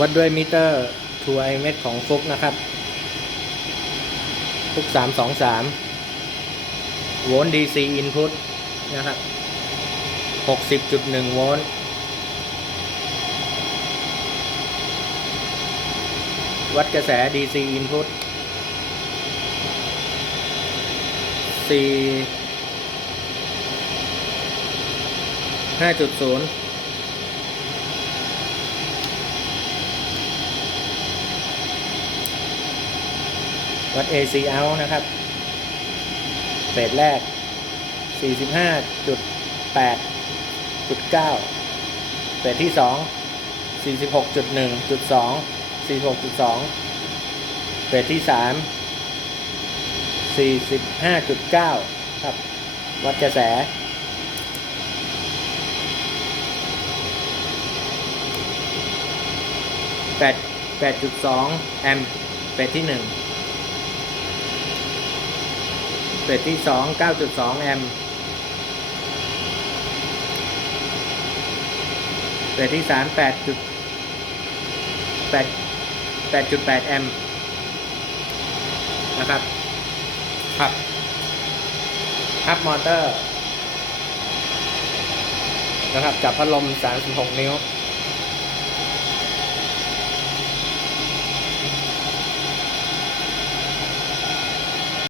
วัดด้วยมิเตอร์ทัวไอเมตของฟุกนะครับ ฟุกสามสองสามโวลต์ดีซีอินพุตนะครับหกสิบจุดหนึ่งโวลต์วัดกระแสดีซีอินพุตซีห้าจุดศูนย์ วัด AC out นะครับเฟสแรก 45.8.9เฟสที่ 2 46.1.2 46.2เฟสที่ 3 45.9 ครับ วัดกระแส8 8.2แอมป์เฟสที่1 เฟสที่2 9.2แอมป์เฟสที่3 8จุด8 8.8แอมป์นะครับครับอัพมอเตอร์นะครับจับพัดลม 36 นิ้ว